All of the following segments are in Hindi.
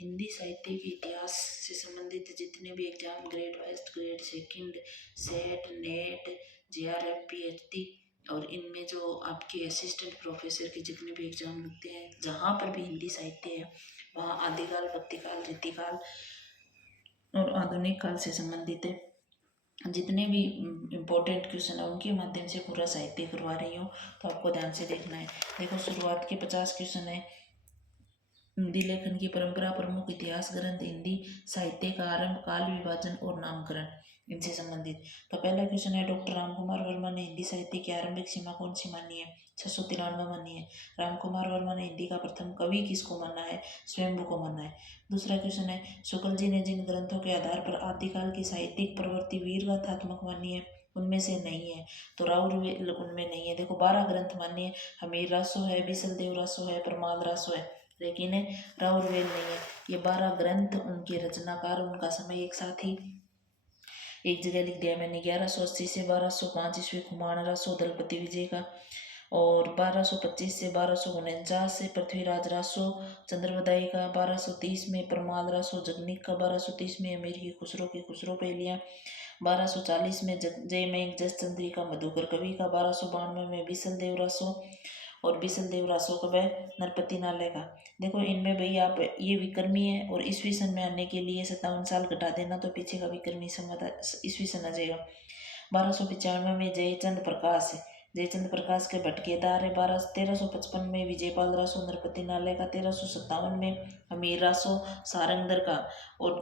हिंदी साहित्य के इतिहास से संबंधित जितने भी exam, grade first, grade second, set, net, JRF, PhD, और इनमें जो आपके असिस्टेंट प्रोफेसर के जितने भी एग्जाम लगते हैं, जहाँ पर भी हिंदी साहित्य है वहाँ आदिकाल, मध्यकाल, रीतिकाल और आधुनिक काल से संबंधित है जितने भी इम्पोर्टेंट क्वेश्चन है उनके माध्यम से पूरा साहित्य करवा रही हूँ, तो आपको ध्यान से देखना है। देखो, शुरुआत के 50 क्वेश्चन है। हिंदी लेखन की परंपरा, प्रमुख इतिहास ग्रंथ, हिंदी साहित्य का आरंभ, काल विभाजन और नामकरण, इनसे संबंधित। तो पहला क्वेश्चन है, डॉक्टर रामकुमार वर्मा ने हिंदी साहित्य की आरंभिक सीमा कौन सी मानी है? 693 मानी है। रामकुमार वर्मा ने हिंदी का प्रथम कवि किसको माना है? स्वयंभू को माना है। दूसरा क्वेश्चन है, शुक्ल जी ने जिन ग्रंथों के आधार पर आदिकाल की साहित्यिक प्रवृत्ति वीरगाथात्मक मानी है उनमें से नहीं है, तो राउरवेल उनमें नहीं है। देखो, 12 ग्रंथ मान्य है, हमीर रासो है, बिसल देव रासो है, प्रमाद रासो है, लेकिन राउरवेल नहीं है। ये 12 ग्रंथ उनके रचनाकार, उनका समय एक साथ ही एक जगह लिख दिया मैंने। 1180 से 1205 ईस्वी खुमान रासो दलपति विजय का, और 1225 से 1249 से पृथ्वीराज रासो चंद्रवदाई का, 1230 में प्रमाद रासो जगनिक का, 1230 में अमीर की खुसरो की खुसरो पहलियाँ, 1240 में जयमेघ जसचंद्री का मधुकर कवि का, 1292 में बिसल देव रासो और बिसल देव रासो का वह नरपति नाले का। देखो, इनमें भाई आप ये विक्रमी है और ईस्वी सन में आने के लिए 57 साल घटा देना तो पीछे का विक्रमी संवत ईस्वी सन आ जाएगा। 1295 में जयचंद प्रकाश है, जयचंद प्रकाश के भटकेदार है। 1355 में विजयपाल रासो नरपति नाले का, 1357 में हमीर रासो सारंगधर का, और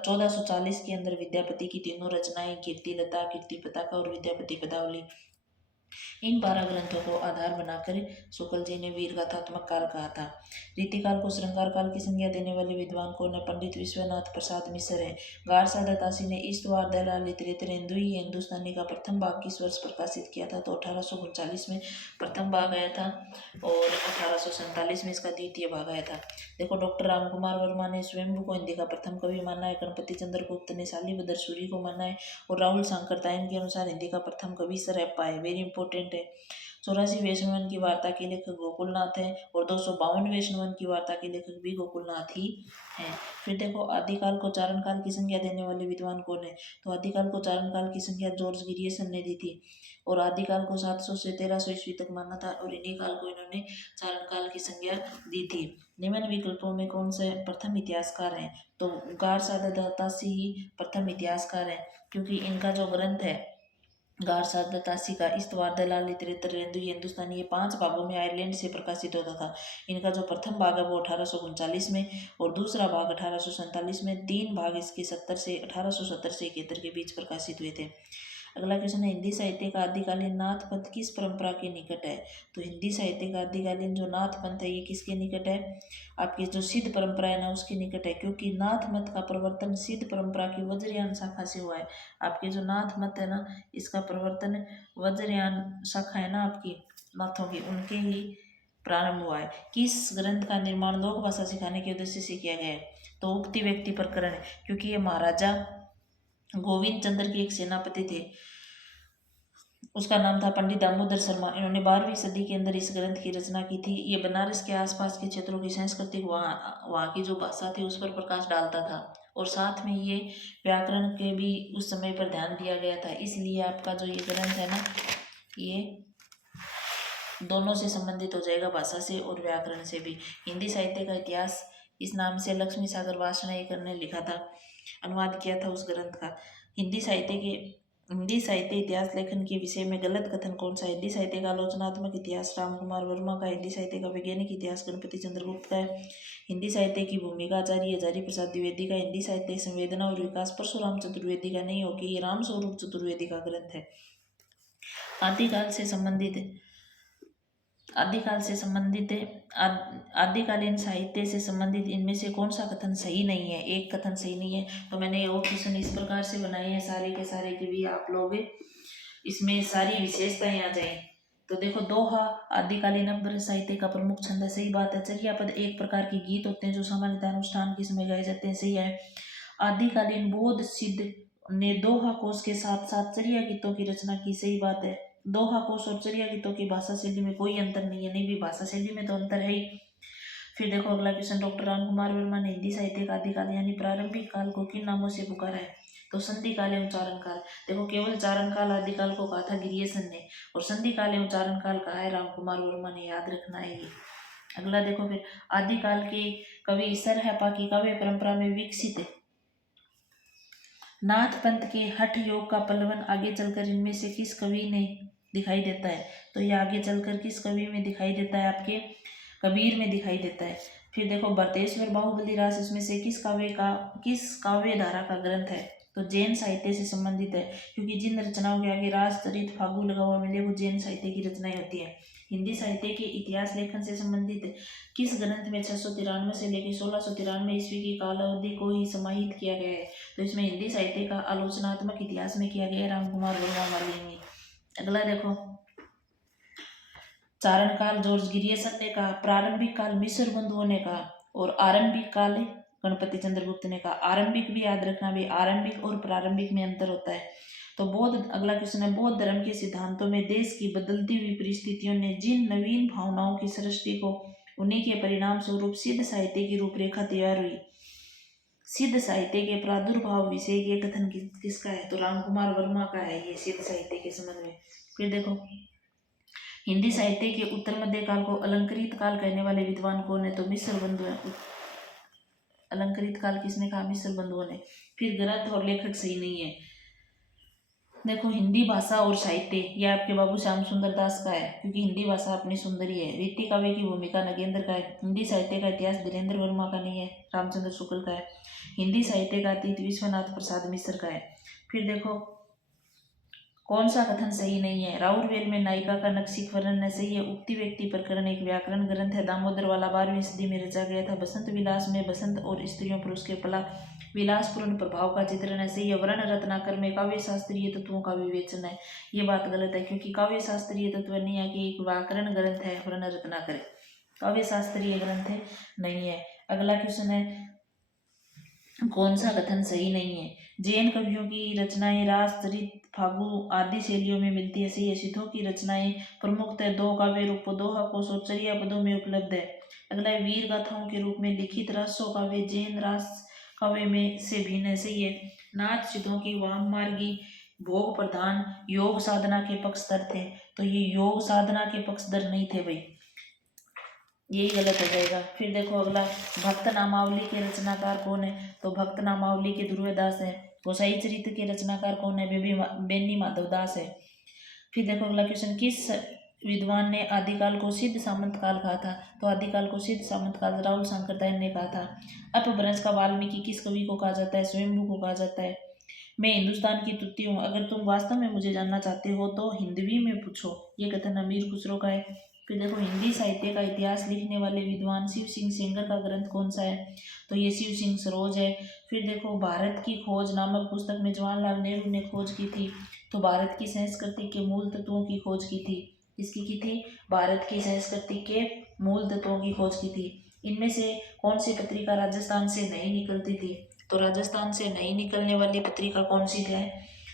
1440 के अंदर विद्यापति की तीनों रचनाएं कीर्तिलता, कीर्तिपताका और विद्यापति पदावली, इन 12 ग्रंथों को आधार बनाकर शुक्ल जी ने वीरगाथात्मक काल कहा था। रीतिकाल को श्रृंगार काल की संज्ञा देने वाले विद्वान कौन है? पंडित विश्वनाथ प्रसाद मिश्र है। गारसा दत्तासी ने ईस्तवार दलाल लिटरेचर हिंदुस्तानी का प्रथम भाग किस वर्ष प्रकाशित किया था? तो 1839 में प्रथम भाग आया था और 1847 में इसका द्वितीय भाग आया था। देखो, डॉक्टर रामकुमार वर्मा ने स्वयंभू को हिंदी का प्रथम कवि माना है, गणपति चंद्र गुप्त ने शालिभद्र सूरी को माना है, और राहुल सांकरतायन के अनुसार हिंदी का प्रथम कवि सरैप्पा है। वेरी इंपॉर्टेंट है। 84 वैष्णवन की वार्ता के लेखक गोकुलनाथ है, और 252 वैष्णवन की वार्ता के लेखक भी गोकुलनाथ ही हैं। फिर देखो, आदिकाल को चारण काल की संज्ञा देने वाले विद्वान कौन है? तो आदिकाल को चारण काल की संज्ञा जॉर्ज गिरियसन ने दी थी, और आदिकाल को 700 से 1300 ईस्वी तक माना था, और इन्हीं काल को इन्होंने चारण काल की संज्ञा दी थी। निम्न विकल्पों में कौन से प्रथम इतिहासकार हैं? तो गारसा दत्तासी ही प्रथम इतिहासकार हैं, क्योंकि इनका जो ग्रंथ है गारसा दत्तासी का इस्तवार दलाल लिटरेचर हिंदुस्तानी, ये 5 भागों में आयरलैंड से प्रकाशित होता था। इनका जो प्रथम भाग है वो 1839 में, और दूसरा भाग 1847 में, 3 भाग इसके 1870 से 71 के बीच प्रकाशित हुए थे। अगला क्वेश्चन है, हिंदी साहित्य का आदिकालीन नाथ पंथ किस परंपरा के निकट है? तो हिंदी साहित्य का आदिकालीन जो नाथ पंथ है ये किसके निकट है? आपकी जो सिद्ध परंपरा है ना उसके निकट है, क्योंकि नाथ मत का प्रवर्तन सिद्ध परंपरा की वज्रयान शाखा से हुआ है। आपके जो नाथ मत है ना इसका प्रवर्तन वज्रयान शाखा है ना आपकी नाथों की, उनके ही प्रारंभ हुआ है। किस ग्रंथ का निर्माण लोक भाषा सिखाने के उद्देश्य से किया गया है? तो उक्ति व्यक्ति प्रकरण है, क्योंकि ये महाराजा गोविंद चंद्र के एक सेनापति थे, उसका नाम था पंडित दामोदर शर्मा। इन्होंने 12वीं सदी के अंदर इस ग्रंथ की रचना की थी। ये बनारस के आसपास के क्षेत्रों की सांस्कृतिक वहाँ की जो भाषा थी उस पर प्रकाश डालता था, और साथ में ये व्याकरण के भी उस समय पर ध्यान दिया गया था। इसलिए आपका जो ये ग्रंथ है ना ये दोनों से संबंधित हो जाएगा, भाषा से और व्याकरण से भी। हिंदी साहित्य का इतिहास इस नाम से लक्ष्मी सागर वासनायकर ने लिखा था, अनुवाद किया था उस ग्रंथ का। हिंदी साहित्य इतिहास लेखन के विषय में गलत कथन कौन सा है? हिंदी साहित्य का आलोचनात्मक इतिहास रामकुमार वर्मा का, हिंदी साहित्य का वैज्ञानिक इतिहास गणपति चंद्र गुप्त का है, हिंदी साहित्य की भूमिका आचार्य हजारी प्रसाद द्विवेदी का, हिंदी साहित्य संवेदना और विकास परशुराम चतुर्वेदी का नहीं होगी, ये राम स्वरूप चतुर्वेदी का ग्रंथ है। आदिकालीन साहित्य से संबंधित इनमें से कौन सा कथन सही नहीं है? एक कथन सही नहीं है, तो मैंने ये क्वेश्चन इस प्रकार से बनाए हैं सारे के सारे कि भी आप लोग इसमें सारी विशेषताएं आ जाए। तो देखो, दोहा आदिकालीन नब्य साहित्य का प्रमुख छंद है, सही बात है। चर्यापद एक प्रकार के गीत होते हैं जो सामान्यतः अनुष्ठान के समय गाए जाते हैं, सही है। आदिकालीन बौद्ध सिद्ध ने दोहा कोश के साथ साथ चर्या गीतों की रचना की, सही बात है। दोहा कोश और चर्या गीतों की भाषा शैली में कोई अंतर नहीं है, नहीं भी भाषा शैली में तो अंतर है ही। फिर देखो अगला क्वेश्चन, डॉक्टर राम कुमार वर्मा ने हिंदी साहित्य का आदिकाल यानी प्रारंभिक काल को किन नामों से पुकारा है? तो संधि काल एवं चारण काल। देखो केवल चारण काल आदिकाल को कहा था गिरियसन ने, और संधि काल एवं चारण काल कहा है राम कुमार वर्मा ने, याद रखना है ये। अगला देखो फिर, आदिकाल के कवि सरहपा की काव्य परंपरा में विकसित नाथ पंथ के हठ योग का पल्लवन आगे चलकर इनमें से किस कवि ने दिखाई देता है? तो ये आगे चलकर किस कवि में दिखाई देता है? आपके कबीर में दिखाई देता है। फिर देखो बरतेश्वर बाहुबली रास इसमें से किस काव्य धारा का ग्रंथ है? तो जैन साहित्य से संबंधित है, क्योंकि जिन रचनाओं के आगे रास, चरित, फागु लगा हुआ मिले वो जैन साहित्य की रचनाएं होती है। हिंदी साहित्य के इतिहास लेखन से संबंधित किस ग्रंथ में 693 से लेकर 1693 ईस्वी की काल अवधि को ही समाहित किया गया है? तो इसमें हिंदी साहित्य का आलोचनात्मक इतिहास में किया गया है राम कुमार वर्मा वाले। अगला देखो, चारण काल जॉर्ज गिरियसन ने कहा, प्रारंभिक काल मिस्र बंधुओं ने कहा, और आरंभिक काल गणपति चंद्रगुप्त ने कहा। आरंभिक भी याद रखना भी, आरंभिक और प्रारंभिक में अंतर होता है। तो बौद्ध, अगला क्वेश्चन है, बौद्ध धर्म के सिद्धांतों में देश की बदलती हुई परिस्थितियों ने जिन नवीन भावनाओं की सृष्टि को, उन्हीं के परिणाम स्वरूप सिद्ध साहित्य की रूपरेखा तैयार हुई। सिद्ध साहित्य के प्रादुर्भाव विषय के कथन किसका है? तो राम कुमार वर्मा का है ये, सिद्ध साहित्य के संबंध में। फिर देखो, हिंदी साहित्य के उत्तर मध्य काल को अलंकृत काल कहने वाले विद्वान कौन है? तो मिस्र बंधु है। अलंकृत काल किसने कहा? मिस्र बंधुओं ने। फिर ग्रंथ और लेखक सही नहीं है। देखो हिंदी भाषा और साहित्य, यह आपके बाबू श्याम सुंदर दास का है, क्योंकि हिंदी भाषा अपनी सुंदरी है। रीति काव्य की भूमिका नगेंद्र का है। हिंदी साहित्य का इतिहास धीरेन्द्र वर्मा का नहीं है, रामचंद्र शुक्ल का है। हिंदी साहित्य का अतीत विश्वनाथ प्रसाद मिश्र का है। फिर देखो कौन सा कथन सही नहीं है? राउरवेल में नायिका का नक्शिक वर्णन है, सही है। उक्ति व्यक्ति प्रकरण एक व्याकरण ग्रंथ है, दामोदर वाला 12वीं सदी में रचा गया था। बसंत विलास में बसंत और स्त्रियों पुरुष के पला विलासपूर्ण प्रभाव का चित्रण है, सही है। वर्ण रत्नाकर में काव्य शास्त्रीय तत्वों का विवेचन है, ये बात गलत है, क्योंकि काव्य शास्त्रीय तत्व नहीं है कि एक व्याकरण ग्रंथ है वर्ण रत्नाकर, काव्य शास्त्रीय ग्रंथ है नहीं है। अगला क्वेश्चन है, कौन सा कथन सही नहीं है? जैन कवियों की रचनाएं रास, चरित, फागु आदि शैलियों में मिलती है, सही है। सिद्धों की रचनाएं प्रमुखतः दो काव्य रूपों, दोहा कोश और चर्या पदों में उपलब्ध है। अगला है, वीर गाथाओं के रूप में लिखित रासो काव्य जैन रास काव्य में से भिन्न है, सही है। नाथ सिद्धों की वाम मार्गी भोग प्रधान योग साधना के पक्षधर थे, तो ये योग साधना के पक्षधर नहीं थे भाई, यही गलत हो जाएगा। फिर देखो अगला, भक्त नामावली के रचनाकार कौन है? तो भक्त नामावली के ध्रुवदास है। गोसाई चरित्र के रचनाकार कौन है? बेनी माधव दास है। फिर देखो अगला क्वेश्चन, किस विद्वान ने आदिकाल को सिद्ध सामंत काल कहा था? तो आदिकाल को सिद्ध सामंत काल राहुल शंकरदायन ने कहा था। अपभ्रंश का वाल्मीकि किस कवि को कहा जाता है? स्वयंभू को कहा जाता है। मैं हिंदुस्तान की तुत्ती हूँ, अगर तुम वास्तव में मुझे जानना चाहते हो तो हिंदवी में पूछो, ये कथन अमीर खुसरो का है। फिर देखो, हिंदी साहित्य का इतिहास लिखने वाले विद्वान शिव सिंह सेंगर का ग्रंथ कौन सा है? तो ये शिव सिंह सरोज है। फिर देखो, भारत की खोज नामक पुस्तक में जवाहरलाल नेहरू ने खोज की थी, तो भारत की संस्कृति के मूल तत्वों की खोज की थी। किसकी की थी? भारत की संस्कृति के मूल तत्वों की खोज की थी। इनमें से कौन सी पत्रिका राजस्थान से नहीं निकलती थी? तो राजस्थान से नहीं निकलने वाली पत्रिका कौन सी है?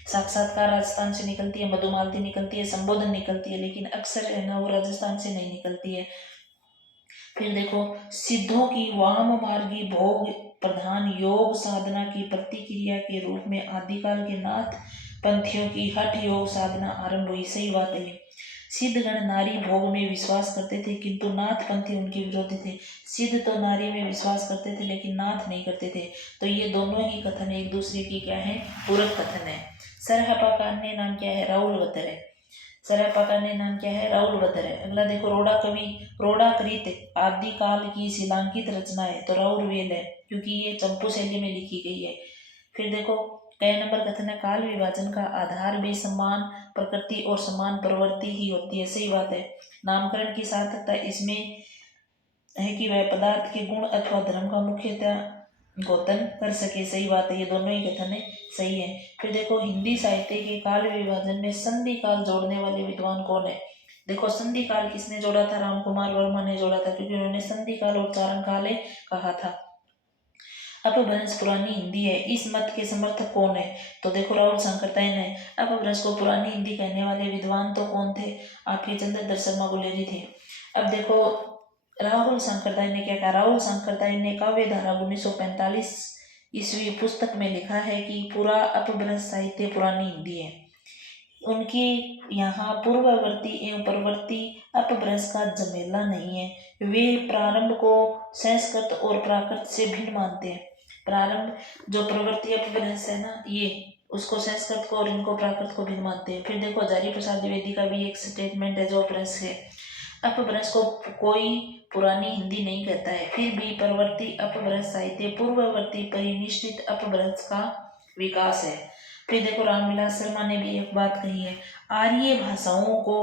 साक्षात्कार राजस्थान से निकलती है, मधुमालती निकलती है, संबोधन निकलती है, लेकिन अक्सर है ना वो राजस्थान से नहीं निकलती है। फिर देखो, सिद्धों की वाम मार्गी भोग प्रधान योग साधना की प्रतिक्रिया के रूप में आदिकाल के नाथ पंथियों की हठ योग साधना आरंभ हुई, सही बात है। सिद्धगण नारी भोग में विश्वास करते थे, किंतु नाथ पंथी उनके विरोधी थे। सिद्ध तो नारी में विश्वास करते थे लेकिन नाथ नहीं करते थे, तो ये दोनों ही कथन एक दूसरे की क्या है? पूरक कथन है। सरहपा का अन्य नाम क्या है? राउल वतर है। सरहपा का अन्य नाम क्या है? राउल वतर है। अगला देखो, रोडाकृत आदिकाल की शिलांकित रचना है, तो राउल वेल है, क्योंकि ये चंपू शैली में लिखी गई है। फिर देखो, कई नंबर कथन है, काल विभाजन का आधार भी समान प्रकृति और समान प्रवृत्ति ही होती है, सही बात है। नामकरण की सार्थकता इसमें है कि वह पदार्थ के गुण अथवा धर्म का मुख्यतः गोतन कर सके, सही बात है। ये दोनों ही कथन है सही है। फिर देखो, हिंदी साहित्य के काल विभाजन में संधि काल जोड़ने वाले विद्वान कौन है? देखो, संधि काल किसने जोड़ा था? राम कुमार वर्मा ने जोड़ा था, क्योंकि उन्होंने संधि काल और चारण काल कहा था। अपभ्रंश पुरानी हिंदी है, इस मत के समर्थक कौन है? तो देखो, राहुल शंकरदायन है। अपभ्रंश को पुरानी हिंदी कहने वाले विद्वान तो कौन थे? आपके चंद्रधर शर्मा गुलेरी थे। अब देखो, राहुल शंकरदाई ने क्या कहा? राहुल शंकरदाई ने काव्य धारा 1945 ईस्वी पुस्तक में लिखा है कि पूरा अपभ्रंश साहित्य पुरानी हिंदी है। उनकी यहाँ पूर्ववर्ती एवं परवर्ती अपभ्रंश का झमेला नहीं है। वे प्रारंभ को संस्कृत और प्राकृत से भिन्न मानते हैं। प्रारंभ जो प्रवृत्ति अपभ्रंश है ना, ये उसको संस्कृत को और इनको प्राकृत को भिन्न मानते हैं। फिर देखो हजारी प्रसाद द्विवेदी का भी एक स्टेटमेंट है जो अपभ्रंश है। अपभ्रंश को कोई पुरानी हिंदी नहीं कहता है। फिर भी परवर्ती अपभ्रंश साहित्य पूर्ववर्ती परिनिष्ठित अपभ्रंश का विकास है। फिर देखो रामविलास शर्मा ने भी एक बात कही है, आर्य भाषाओं को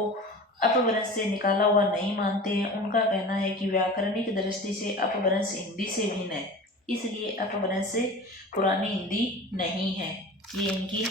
अपभ्रंश से निकाला हुआ नहीं मानते हैं। उनका कहना है कि व्याकरणिक दृष्टि से अपभ्रंश हिंदी से भिन्न है, इसलिए अपभ्रंश से पुरानी हिंदी नहीं है। ये इनकी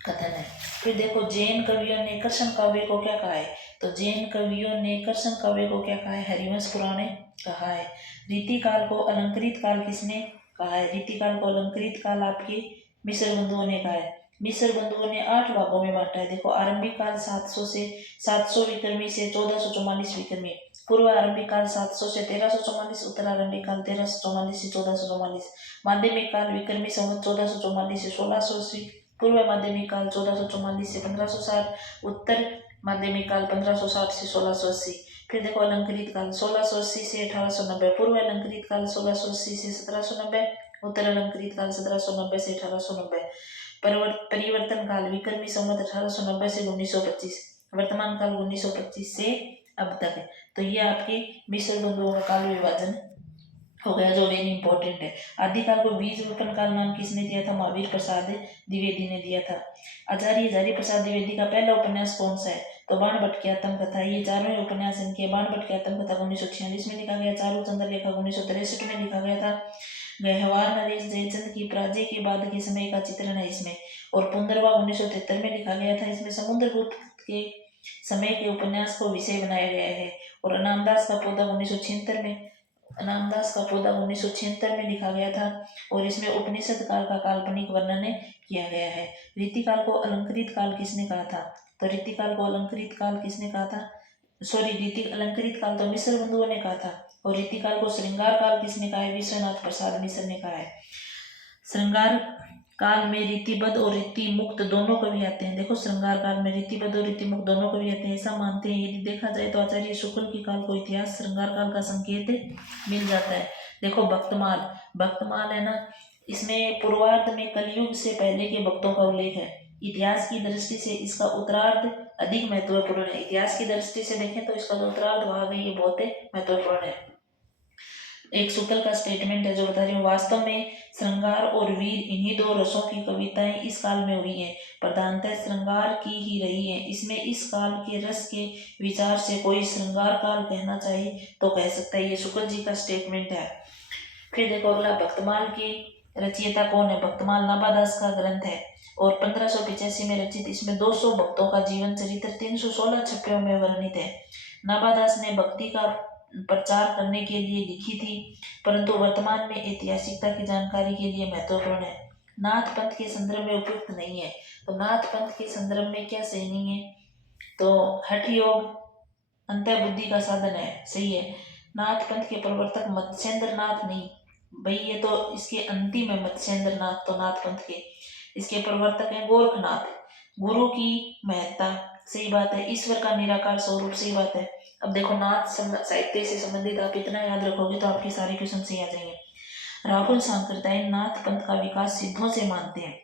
कथन है। फिर देखो जैन कवियों ने कृष्ण काव्य को क्या कहा है? तो जैन कवियों ने कृष्ण काव्य को क्या कहा है? हरिवंश पुराण ने कहा है। रीतिकाल को अलंकृत काल किसने कहा है? रीतिकाल को अलंकृत काल आपके मिस्र बंधुओं ने कहा है। मिस्र बंधुओं ने 8 भागों में बांटा है। देखो आरंभिक काल 700 विक्रमी से 1444 विक्रमी, पूर्व आरंभिक काल 700 से 1344, उत्तर आरंभिक काल 1344 से 1444, माध्यमिक काल विक्रमी संवत 1444 से 1680, पूर्व माध्यमिक काल 1444 से 1560, उत्तर माध्यमिक काल 1560 से 1680। फिर देखो अलंकृत काल 1680 से 1890, पूर्व अलंकृत काल 1680 से 1790, उत्तर अलंकृत काल 1790 से 1890, परिवर्तन काल विक्रमी संवत 1890 से 1925, वर्तमान काल 1925 से अब तक है। तो ये आपके मिस्र बंधुओं का काल विभाजन हो गया जो वेरी इंपॉर्टेंट है। आदिकाल को बीज रोपण काल नाम किसने दिया था? महावीर प्रसाद द्विवेदी ने दिया था। आचार्य हजारी प्रसाद द्विवेदी का पहला उपन्यास कौन सा है? तो बाणभट्ट की आत्मकथा। ये 4वें उपन्यास इनके। बाणभट्ट की आत्मकथा 1946 में लिखा गया। चारू चंद्रलेखा 1963 में लिखा गया था। गहवार नरेश जयचंद की पराजय के बाद के समय का चित्रण है इसमें। और पुंदरवा 1973 में लिखा गया था। इसमें समुद्रगुप्त के समय के उपन्यास को विषय बनाया गया है। और अनामदास का पौधा 1976 में लिखा गया था। और इसमें उपनिषद काल का काल्पनिक वर्णन किया गया है। रीतिकाल को अलंकृत काल किसने कहा था? तो रीतिकाल को अलंकृत काल किसने कहा था? अलंकृत काल तो मिस्र बंधुओं ने कहा था। और रीतिकाल को श्रृंगार काल किसने कहा है? विश्वनाथ प्रसाद मिश्र ने कहा है। श्रृंगार काल में रीतिबद्ध और रीति मुक्त दोनों कवि आते हैं। देखो श्रृंगार काल में रीतिबद्ध और रीति मुक्त दोनों कवि आते हैं, ऐसा मानते हैं। यदि देखा जाए तो आचार्य शुक्ल की काल को इतिहास श्रृंगार काल का संकेत मिल जाता है। देखो भक्तमाल है ना, इसमें पूर्वार्ध में कलयुग से पहले के भक्तों का उल्लेख है। इतिहास की दृष्टि से इसका उत्तरार्ध अधिक महत्वपूर्ण है। इतिहास की दृष्टि से देखें तो इसका जो उत्तरार्ध भाग है ये बहुत महत्वपूर्ण है। एक शुक्ल का स्टेटमेंट है जो बता रही हूँ। वास्तव में श्रृंगार और वीर इन्हीं 2 रसों की कविताएं इस काल में हुई हैं। प्रधानतः श्रृंगार की ही रही है। इसमें इस काल के रस के विचार से कोई श्रृंगार काल कहना चाहिए तो कह सकता है। ये शुक्ल जी का स्टेटमेंट है। फिर देखो अगला, भक्तमाल की रचयिता कौन है? भक्तमाल नाभादास का ग्रंथ है और 1585 में रचित। इसमें 200 भक्तों का जीवन चरित्र 316 छप्पियों में वर्णित है। नाभादास ने भक्ति का प्रचार करने के लिए लिखी थी, परंतु वर्तमान में ऐतिहासिकता की जानकारी के लिए महत्वपूर्ण है। नाथ पंथ के संदर्भ में उपयुक्त नहीं है। तो नाथ पंथ के संदर्भ में क्या सही नहीं है? तो हठ योग अंतः बुद्धि का साधन है, सही है। नाथ पंथ के प्रवर्तक मत्स्येंद्र नाथ नहीं भाई, ये तो इसके अंतिम है मत्स्येंद्र नाथ, तो नाथ पंथ के इसके प्रवर्तक हैं गोरखनाथ। गुरु की महत्ता, सही बात है। ईश्वर का निराकार स्वरूप, सही बात है। अब देखो नाथ साहित्य से संबंधित आप इतना याद रखोगे तो आपके सारे क्वेश्चन सही आ जाएंगे। राहुल शंकरदाई नाथ पंथ का विकास सिद्धों से मानते हैं।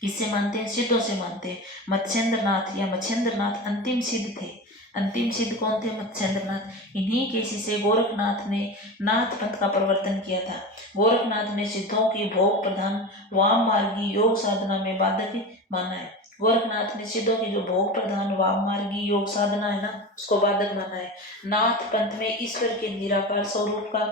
किससे मानते हैं? सिद्धों से मानते हैं। मत्स्येंद्र नाथ या मत्स्येंद्र नाथ अंतिम सिद्ध थे। अंतिम सिद्ध कौन थे? मत्स्येंद्र नाथ। इन्हीं के शिष्य गोरखनाथ ने नाथ पंथ का प्रवर्तन किया था। गोरखनाथ ने सिद्धों की भोग प्रधान वाम मार्गी योग साधना में बाधक माना है। गोरखनाथ ने सिद्धों की जो भोग प्रधान वाम मार्गी योग साधना है ना, उसको बाधक माना है। नाथ पंथ में ईश्वर के निराकार स्वरूप का,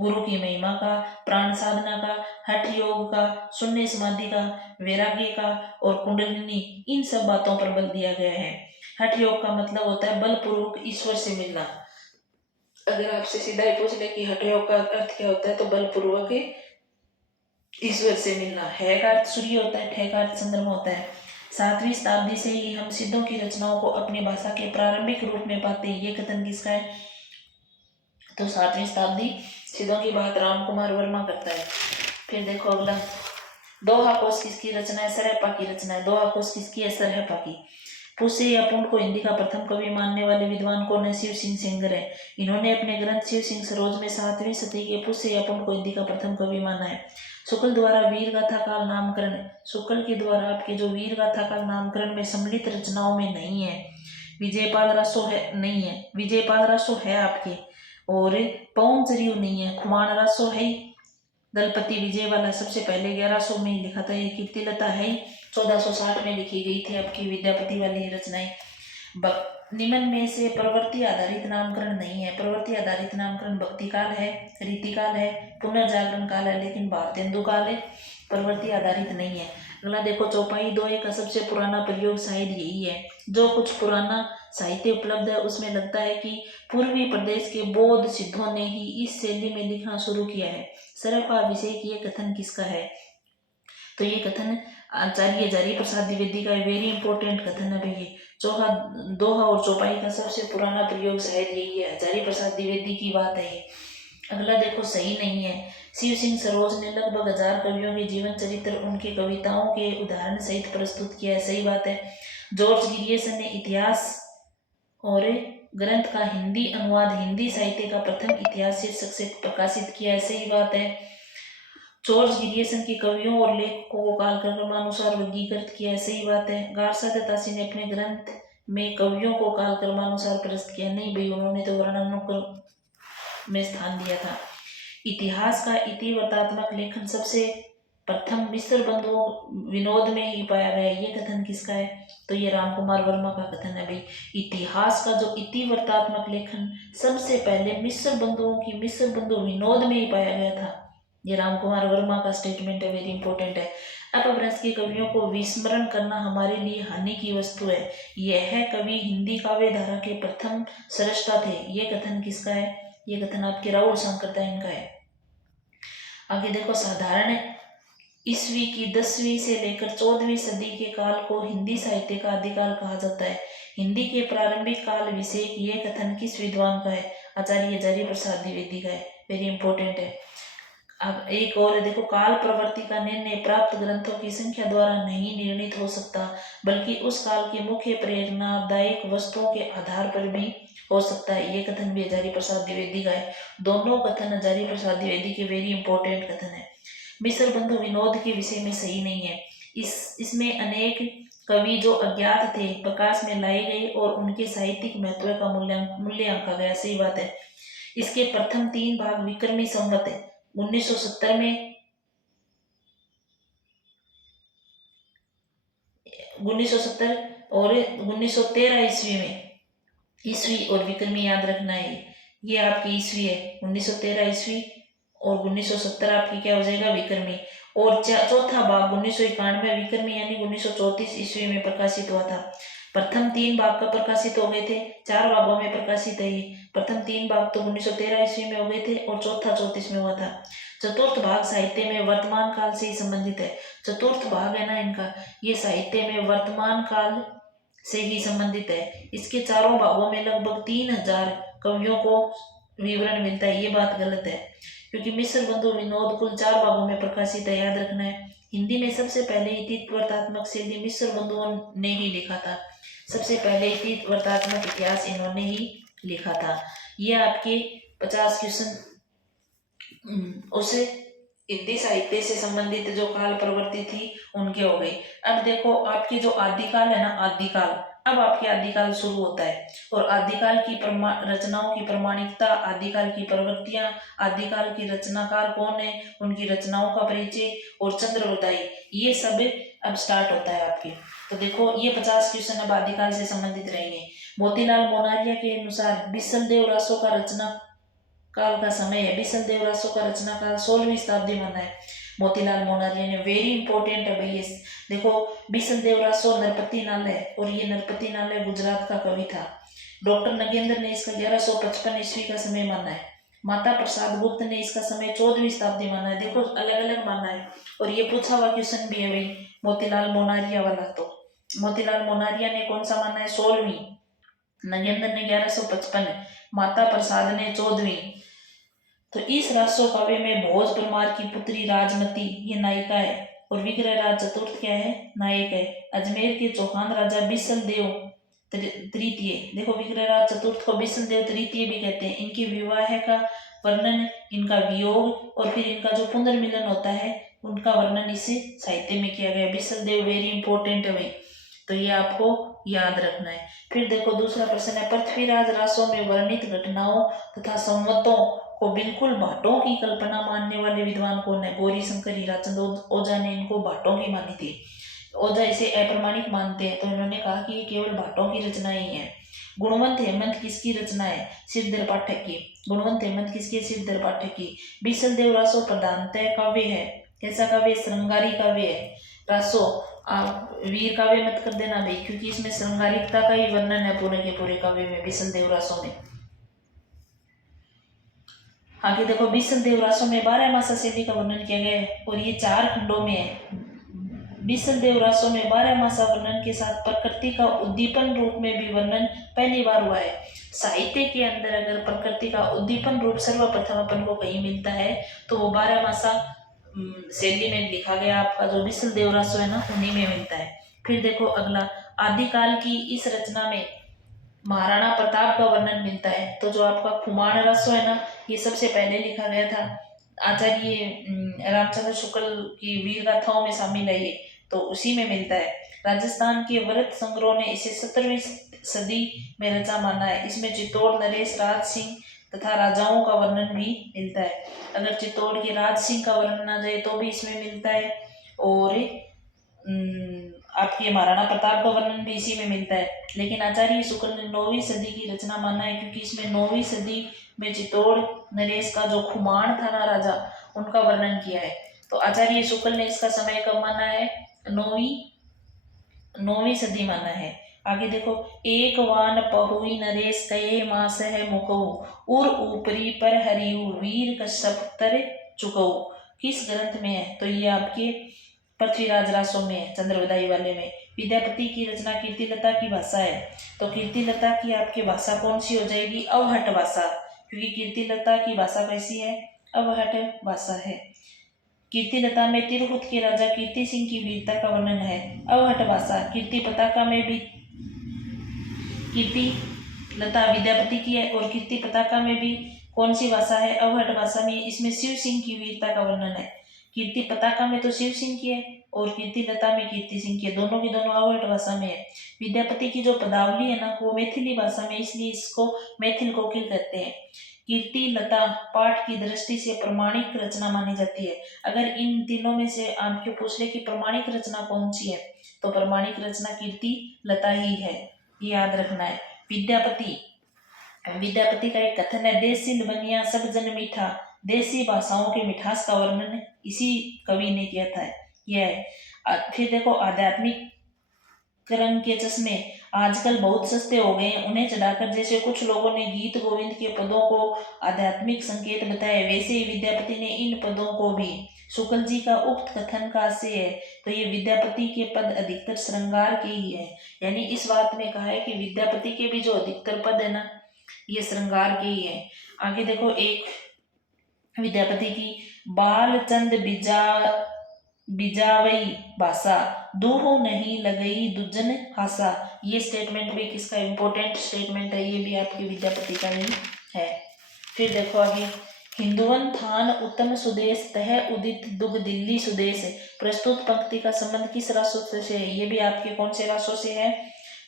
गुरु की महिमा का, प्राण साधना का, हठ योग का, शून्य समाधि का, वैराग्य का और कुंडलिनी, इन सब बातों पर बल दिया गया है। हठ योग का मतलब होता है बलपूर्वक ईश्वर से मिलना। अगर आपसे सीधा ही पूछ ले कि हठ योग का अर्थ क्या होता है, तो बलपूर्वक ईश्वर से मिलना। है का अर्थ सूर्य होता है, ठे का अर्थ चंद्रमा होता है। 7वीं शताब्दी से ही हम सिद्धों की रचनाओं को अपनी भाषा के प्रारंभिक रूप में पाते हैं। ये कथन किसका है? तो 7वीं शताब्दी सिद्धों की बात रामकुमार वर्मा करता है। फिर देखो अगला, दोहा कोश किसकी रचना है? सरहपा की रचना है। दोहा कोश किसकी है? सरहपा की। पुष्य या पुंड को हिंदी का प्रथम कवि मानने वाले विद्वान कौन है? शिव सिंह सेंगर है। इन्होंने अपने ग्रंथ शिव सिंह सरोज में 7वीं सदी के पुष्य या पुंड को हिंदी का प्रथम कवि माना है। शुक्ल द्वारा वीर गाथा काल नामकरण, शुक्ल के द्वारा आपके जो वीर गाथा काल नामकरण में सम्मिलित रचनाओं में नहीं है। विजयपाल रासो है, नहीं है। विजयपाल रासो है आपके, और पवन जरियो नहीं है। खुमान रासो है। दलपति विजय वाला सबसे पहले 1100 में लिखा था। ये कीर्तिलता है 1460 में लिखी गई थी आपकी विद्यापति वाली रचनाएं। निम्न में से प्रवृत्ति आधारित नामकरण नहीं है। प्रवृत्ति आधारित नामकरण भक्ति काल है, रीतिकाल है, पुनर्जागरण काल है, लेकिन भारतेंदु काल है, प्रवृत्ति आधारित नहीं है। अगला देखो, चौपाई दोहे का सबसे पुराना प्रयोग शायद यही है। जो कुछ पुराना साहित्य उपलब्ध है उसमें लगता है कि पूर्वी प्रदेश के बौद्ध सिद्धों ने ही इस शैली में लिखना शुरू किया है। सरहपा अभिषेक, ये कथन किसका है? तो ये कथन आचार्य हजारी प्रसाद द्विवेदी का वेरी इंपॉर्टेंट कथन है भैया। दोहा और चौपाई का सबसे पुराना प्रयोग शायद यही है, हजारी प्रसाद द्विवेदी की बात है। अगला देखो, सही नहीं है। शिव सिंह सरोज ने लगभग 1000 कवियों के जीवन चरित्र उनके कविताओं के उदाहरण सहित प्रस्तुत किया है, सही बात है। जॉर्ज गिरियसन ने इतिहास और ग्रंथ का हिंदी अनुवाद हिंदी साहित्य का प्रथम इतिहास शीर्षक से प्रकाशित किया है, सही बात है। जॉर्ज गिरियसन के कवियों और लेखकों को कालक्रमानुसार वर्गीकृत किया है, सही बात है। गारसा दत्तासी ने अपने ग्रंथ में कवियों को कालक्रमानुसार प्रस्तुत किया, नहीं भाई, उन्होंने तो वर्णानुक्रम में स्थान दिया था। इतिहास का इतिवृत्तात्मक लेखन सबसे प्रथम मिस्र बंधुओं विनोद में ही पाया गया, ये कथन किसका है? तो ये रामकुमार वर्मा का कथन है भाई। इतिहास का जो इतिवृत्तात्मक लेखन सबसे पहले मिस्र बंधुओं की मिस्र बंधु विनोद में ही पाया गया था, ये रामकुमार वर्मा का स्टेटमेंट है, वेरी इंपॉर्टेंट है। अपभ्रंश के कवियों को विस्मरण करना हमारे लिए हानि की वस्तु है। यह कवि हिंदी काव्य धारा के प्रथम सृष्टा थे, ये कथन किसका है? ये कथन आपके राहुल शंकरदयाल का है। आगे देखो, साधारण ईस्वी की 10वीं से लेकर 14वीं सदी के काल को हिंदी साहित्य का आदिकाल कहा जाता है। हिंदी के प्रारंभिक काल विषयक ये कथन किस विद्वान का है? आचार्य हजारी प्रसाद द्विवेदी का है, वेरी इंपॉर्टेंट है। अब एक और देखो, काल प्रवृत्ति का निर्णय प्राप्त ग्रंथों की संख्या द्वारा नहीं निर्णित हो सकता, बल्कि उस काल की मुख्य प्रेरणादायक वस्तुओं के आधार पर भी हो सकता है, ये कथन भी हजारी प्रसाद द्विवेदी का है। दोनों कथन हजारी प्रसाद द्विवेदी के वेरी इंपॉर्टेंट कथन है। मिस्र बंधु विनोद के विषय में सही नहीं है। इसमें अनेक कवि जो अज्ञात थे प्रकाश में लाए गए और उनके साहित्यिक महत्व का मूल्य आंका गया, सही बात है। इसके प्रथम 3 भाग विक्रमी संवत 1970 में 1970 और 1913 ईस्वी में, ईस्वी और विक्रमी याद रखना है, ये आपकी ईस्वी है 1913 ईस्वी और 1970 आपकी क्या हो जाएगा? विक्रमी। और चौथा भाग 1991 विक्रमी यानी 1934 ईस्वी में प्रकाशित हुआ था। प्रथम 3 भाग कब प्रकाशित हो गए थे? 4 भागों में प्रकाशित है। प्रथम 3 भाग तो 1913 ईस्वी में हो गए थे और चौथा 34 में हुआ था। चतुर्थ भाग साहित्य में वर्तमान काल से ही संबंधित है। चतुर्थ भाग है ना इनका, ये साहित्य में वर्तमान काल से ही संबंधित है। इसके चारों भागों में लगभग 3000 कवियों को विवरण मिलता है, ये बात गलत है, क्योंकि मिस्र बंधु विनोद कुल 4 भागों में प्रकाशित है, याद रखना है। हिंदी में सबसे पहले इतिवृत्तात्मक शैली मिस्र बंधुओं ने ही लिखा था, सबसे पहले इतिवृत्तात्मक इतिहास इन्होंने ही लिखा था। ये आपके 50 क्वेश्चन उसे हिंदी साहित्य से संबंधित जो काल प्रवृत्ति थी उनके हो गई। अब देखो, आपकी जो आदिकाल है ना, आदिकाल, अब आपके आदिकाल शुरू होता है और आदिकाल की रचनाओं की प्रमाणिकता, आदिकाल की प्रवृत्तियां, आदिकाल की रचनाकार कौन है, उनकी रचनाओं का परिचय और चंद्र बधाई, ये सब अब स्टार्ट होता है आपके। तो देखो, ये 50 क्वेश्चन अब आदिकाल से संबंधित रहेंगे। मोतीलाल मोनारिया के अनुसार बिसल देव रासो का रचना काल का समय है। बिसल देव रासो का रचना काल 16वीं शताब्दी माना है मोतीलाल मोनारिया ने, वेरी इंपॉर्टेंट है भैया। देखो, बिसल देव रासो नरपति नाल है और ये नरपति नाल गुजरात का कवि था। डॉक्टर नगेंद्र ने इसका 1155 ईस्वी का समय माना है। माता प्रसाद गुप्त ने इसका समय 14वीं शताब्दी माना है। देखो, अलग अलग माना है और ये पूछा हुआ क्वेश्चन भी है भाई मोतीलाल मोनारिया वाला। तो मोतीलाल मोनारिया ने कौन सा माना है? 16वीं, नगेंद्र ने 1155, माता प्रसाद ने 14वीं, तो इस रासो काव्य में भोज परमार की पुत्री राजमती ये नायिका है और विग्रह राज चतुर्थ क्या है, नायक है। अजमेर के चौहान राजा बिसल देव तृतीय, देखो विग्रह राज चतुर्थ को बिसल देव तृतीय भी कहते हैं। इनके विवाह का वर्णन, इनका वियोग और फिर इनका जो पुनर्मिलन होता है उनका वर्णन इस साहित्य में किया गया। बिसल देव वेरी इंपॉर्टेंट है, तो ये आपको याद रखना है। फिर देखो दूसरा प्रश्न है, पृथ्वीराज रासों में वर्णित घटनाओं तथा संवतों को बिल्कुल भाटों की कल्पना मानने वाले विद्वान कौन है? गौरी शंकर हीराचंद ओझा ने इनको भाटों की मानी थी। ओझा इसे अप्रमाणिक मानते हैं, तो इन्होंने कहा कि ये केवल भाटों की रचना ही है। गुणवंत हेमंत किसकी रचना है? सिद्धर पाठक की। गुणवंत हेमंत किसकी? सिद्धर पाठक की। बिसल देव रासो प्रधानतः काव्य है, कैसा काव्य? श्रृंगारी काव्य है। रासो आप वीर काव्य मत कर देना भाई, क्योंकि इसमें श्रृंगारिकता का ही वर्णन है पूरे के पूरे काव्य में, बिसल देव रासो में। आगे देखो, बिसल देव रासो में 12 मासा शैली का वर्णन किया गया है और ये 4 खंडों में है। बिसल देव रासो में 12 मासा वर्णन के साथ प्रकृति का उद्दीपन रूप में भी वर्णन पहली बार हुआ है। साहित्य के अंदर अगर प्रकृति का उद्दीपन रूप सर्वप्रथम अपन को कहीं मिलता है तो वो 12 मासा शैली में लिखा गया आपका जो बिसल देव रासो है ना, उन्हीं में मिलता है। फिर देखो अगला, आदिकाल की इस रचना में महाराणा प्रताप का वर्णन मिलता है। तो जो आपका खुमाण रासो है ना, ये सबसे पहले लिखा गया था। आचार्य रामचंद्र शुक्ल की वीर गाथाओं में शामिल है ये, तो उसी में मिलता है। राजस्थान के व्रत संग्रह ने इसे 17वीं सदी में रचा माना है। इसमें चित्तौड़ नरेश राज सिंह तथा राजाओं का वर्णन भी मिलता है। अगर चित्तौड़ के राज सिंह का वर्णन आ जाए तो भी इसमें मिलता है, और आपके महाराणा प्रताप का वर्णन भी इसी में मिलता है। लेकिन आचार्य शुक्ल ने 9वीं सदी की रचना माना है, क्योंकि इसमें 9वीं सदी में चित्तौड़ नरेश का जो खुमाण था ना राजा, उनका वर्णन किया है। तो आचार्य शुक्ल ने इसका समय कब माना है? 9वीं सदी माना है। आगे देखो, एक वान पहुई नरेश कये मास है मुकऊ उर ऊपरी पर हरियु वीर कश्यप तर चुकऊ, किस ग्रंथ में है? तो ये आपके पृथ्वीराज रासो में है, चंद्रवदाई वाले में। विद्यापति की रचना कीर्तिलता की भाषा है, तो कीर्तिलता की आपकी भाषा कौन सी हो जाएगी? अवहट भाषा, क्योंकि कीर्तिलता की भाषा कैसी है? अवहट भाषा है। कीर्तिलता में तिरहुत के राजा कीर्ति सिंह की वीरता का वर्णन है, अवहट भाषा। कीर्ति पताका में भी कीर्ति लता विद्यापति की है, और कीर्ति पताका में भी कौन सी भाषा है? अवहट भाषा में। इसमें शिव सिंह की वीरता का वर्णन है। कीर्ति पताका में तो शिव सिंह की है और कीर्ति लता में कीर्ति सिंह की है, दोनों की दोनों अवहट भाषा में है। विद्यापति की जो पदावली है ना, वो मैथिली भाषा में, इसलिए इसको मैथिल कोकिल कहते हैं। कीर्ति लता पाठ की दृष्टि से प्रमाणिक रचना मानी जाती है। अगर इन तीनों में से आपके पूछ ले कि प्रमाणिक रचना कौन सी है, तो प्रमाणिक रचना कीर्ति लता ही है, ये याद रखना है। विद्यापति का एक कथन है, देसी बनिया सब जन मीठा, देसी भाषाओं के मिठास का वर्णन इसी कवि ने किया था, यह है। फिर देखो, आध्यात्मिक रंग के चश्मे आजकल बहुत सस्ते हो गए हैं, उन्हें चढ़ाकर जैसे कुछ लोगों ने गीत गोविंद के पदों को आध्यात्मिक संकेत बताए, वैसे ही विद्यापति ने इन पदों को भी। शुक्ल जी का उक्त कथन का से है, तो ये विद्यापति के पद अधिकतर श्रृंगार के ही है। यानी इस बात में कहा है कि विद्यापति के भी जो अधिकतर पद है ना, ये श्रृंगार के ही है। आगे देखो, एक विद्यापति की बालचंद बिजावई भाषा दूहो नहीं लगई दुजन हासा, ये स्टेटमेंट भी किसका इंपॉर्टेंट स्टेटमेंट है, ये भी आपके विद्यापति का ही है। फिर देखो आगे, हिंदुवन थान उत्तम सुदेश तह उदित दुग दिल्ली सुदेश, प्रस्तुत पंक्ति का संबंध किस रासो से है? ये भी आपके कौन से रासो से है?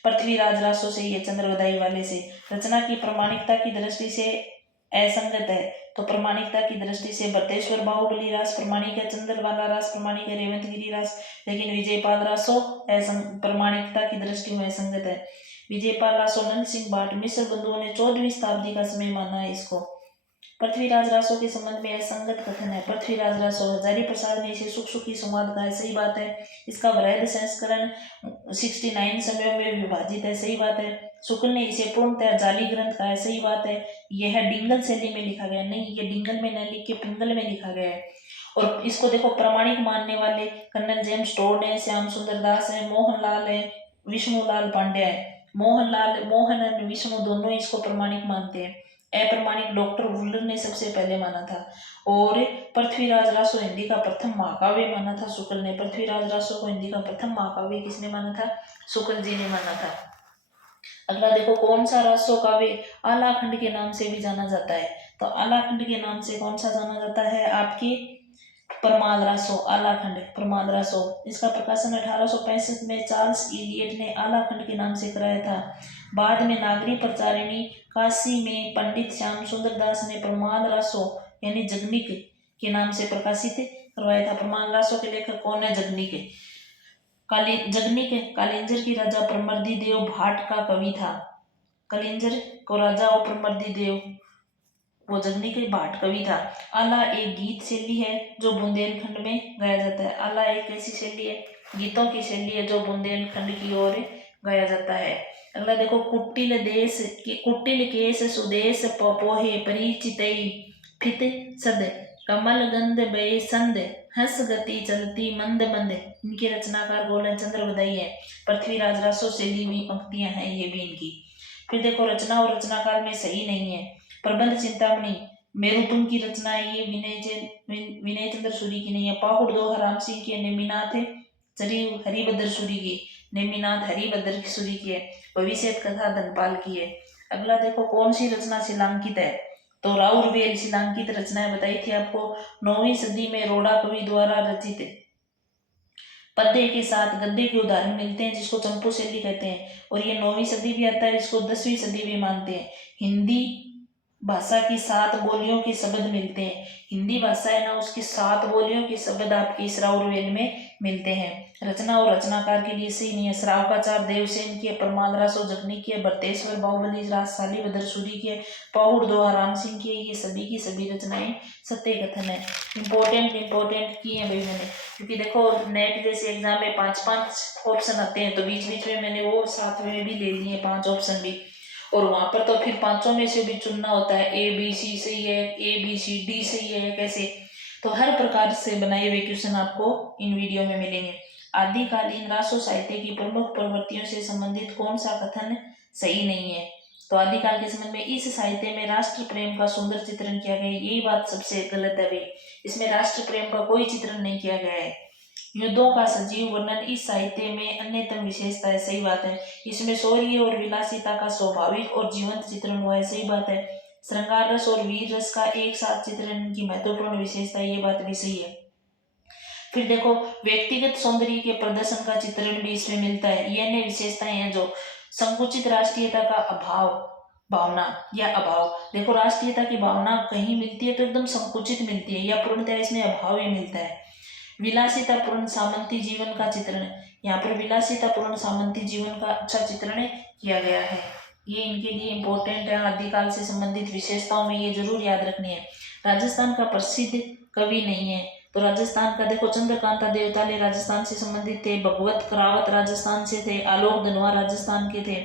पृथ्वीराज रासो से, ये चंद्रवदाई वाले से। रचना की प्रमाणिकता की दृष्टि से असंगत है, तो प्रमाणिकता की दृष्टि से बतेश्वर बाहुबली रास प्रमाणिक है, चंद्रवाला रास प्रमाणिक है, रेवंतगिरी रास, लेकिन विजयपाल रासो प्रमाणिकता की दृष्टि में असंगत है। विजयपाल रासो नंद सिंह भाट मिश्र बंधुओं ने 14वीं शताब्दी का समय माना है इसको। पृथ्वीराज रासो के संबंध में असंगत कथन है। पृथ्वीराज रासो, हजारी प्रसाद ने इसे सुख सुखी संवाद कहा है, सही बात है। इसका वृहद संस्करण 69 समयों में विभाजित है, सही बात है। शुक्ल ने इसे पूर्णतः जाली ग्रंथ कहा है, सही बात है। यह डिंगल शैली में लिखा गया, नहीं, ये डिंगल में न लिख के पिंगल में लिखा गया है। और इसको देखो, प्रमाणिक मानने वाले कर्नल जेम्स टोड है, श्याम सुंदर दास है, मोहनलाल है, विष्णुलाल पांड्या है। मोहन विष्णु दोनों इसको प्रमाणिक मानते हैं। अप्रमाणिक डॉक्टर वुलर ने सबसे पहले माना था। और पृथ्वीराज रासो हिंदी का प्रथम महाकाव्य माना था शुक्ल ने। पृथ्वीराज रासो को हिंदी का प्रथम महाकाव्य किसने माना था? शुक्ल जी ने माना था। अगला देखो, कौन सा रासो काव्य आलाखंड के नाम से भी जाना जाता है? तो आलाखंड के नाम से कौन सा जाना जाता है? आपकी परमाल रासो, आलाखंड परमाल रासो। इसका प्रकाशन 1865 में चार्ल्स इलियट ने आलाखंड के नाम से कराया था। बाद में नागरी प्रचारिणी काशी में पंडित श्याम सुंदर दास ने परमाल रासो यानी जगनिक के नाम से प्रकाशित करवाया था। परमाल रासो के लेखक कौन है? जगनिक। जगनिक कालिंजर की राजा परमर्दी देव भाट का कवि था। कालिंजर को राजा और परमर्दी देव वो जगनिक भाट कवि था। आला एक गीत शैली है जो बुंदेलखंड में गाया जाता है। आला एक ऐसी शैली है, गीतों की शैली है जो बुंदेलखंड की ओर गाया जाता है। अगला देखो, कुटिल केस सुदेश पोहे परिचितई फित सद कमल गंध बे संद हंस गति चलती मंद मंद। इनके रचनाकार गोलन चंद्र बधाई है। पृथ्वीराज रासो से ली हुई पंक्तियां हैं ये भी इनकी। फिर देखो, रचना और रचनाकार में सही नहीं है। प्रबंध चिंतामणि मेरुपुंज की रचना है ये, विनय चंद्र सूरी की नहीं है। पाहुड़ दोहा राम सिंह की, नेमिनाथ हरिभद्र सूरी की, नेमिनाथ हरिभद्र सूरी की है। भविष्य कथा धनपाल की है। अगला देखो, कौन सी रचना शिलांकित है? तो राउरवेल शिलांकित रचनाएं बताई थी आपको। 9वीं सदी में रोड़ा कवि द्वारा रचित पद्य के साथ गद्य के उदाहरण मिलते हैं जिसको चंपू शैली कहते हैं। और ये 9वीं सदी भी आता है, इसको 10वीं सदी भी मानते हैं। हिंदी भाषा की 7 बोलियों के शब्द मिलते हैं। हिंदी भाषा है ना, उसकी 7 बोलियों के शब्द आपके इस राउरवेल में मिलते हैं। रचना और रचनाकार के लिए सही नहीं है। श्रावकाचार देवसेन की है, परमाल रासो जगनिक की है, भरतेश्वर बाहुबली राजशाली भद्रसूरी की है, पाहुड़ दोहा राम सिंह की है। ये सभी की सभी रचनाएं सत्य कथन है। इंपॉर्टेंट की है भाई मैंने, क्योंकि देखो नेट जैसे एग्जाम में 5-5 ऑप्शन आते हैं, तो बीच बीच में मैंने वो साथ में भी ले लिए 5 ऑप्शन भी। और वहां पर तो फिर 5 में से भी चुनना होता है, ABC सही है, ABCD सही है, कैसे। तो हर प्रकार से बनाए हुए क्वेश्चन आपको इन वीडियो में मिलेंगे। आदिकालीन रासो साहित्य की प्रमुख प्रवृत्तियों से संबंधित कौन सा कथन सही नहीं है? तो आदिकाल के समय में इस साहित्य में राष्ट्र प्रेम का सुंदर चित्रण किया गया है। यही बात सबसे गलत है भाई, इसमें राष्ट्र प्रेम का कोई चित्रण नहीं किया गया है। युद्धों का सजीव वर्णन इस साहित्य में अन्यतम विशेषता है, सही बात है। इसमें शौर्य और विलासिता का स्वाभाविक और जीवंत चित्रण हुआ है, सही बात है। श्रृंगार रस और वीर रस का एक साथ चित्रण की महत्वपूर्ण विशेषता है, ये बात भी सही है। फिर देखो, व्यक्तिगत सौंदर्य के प्रदर्शन का चित्रण भी इसमें मिलता है। ये अन्य विशेषताएं हैं जो संकुचित राष्ट्रीयता का भावना या अभाव। देखो, राष्ट्रीयता की भावना कहीं मिलती है तो एकदम संकुचित मिलती है, या पूर्णतः इसमें अभाव ही मिलता है। विलासितापूर्ण सामंती जीवन का चित्रण, यहाँ पर विलासितापूर्ण सामंती जीवन का अच्छा चित्रण किया गया है। ये इनके लिए इम्पोर्टेंट है, आदिकाल से संबंधित विशेषताओं में ये जरूर याद रखनी है। राजस्थान का प्रसिद्ध कवि नहीं है, तो राजस्थान का देखो, चंद्रकांता देवताले राजस्थान से संबंधित थे, भगवत करावत राजस्थान से थे, आलोक धनवा राजस्थान के थे,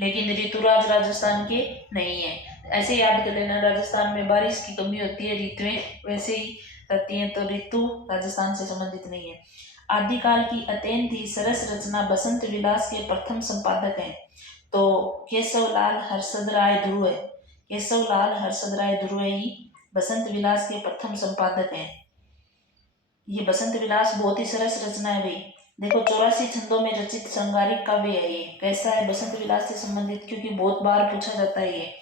लेकिन ऋतुराज राजस्थान के नहीं है। ऐसे याद कर लेना, राजस्थान में बारिश की कमी होती है, ऋतुएं वैसे ही रहती हैं, तो ऋतु राजस्थान से संबंधित नहीं है। आदिकाल की अत्यंत ही सरस रचना बसंत विलास के प्रथम संपादक हैं, तो केशवलाल हर्षद राय ध्रुव है। केशवलाल हर्षद राय ध्रुव ही बसंत विलास के प्रथम संपादक हैं। ये बसंत विलास बहुत ही सरस रचना है भाई। देखो, 84 छंदों में रचित श्रृंगारिक काव्य है ये। कैसा है? बसंत विलास से संबंधित, क्योंकि बहुत बार पूछा जाता है ये।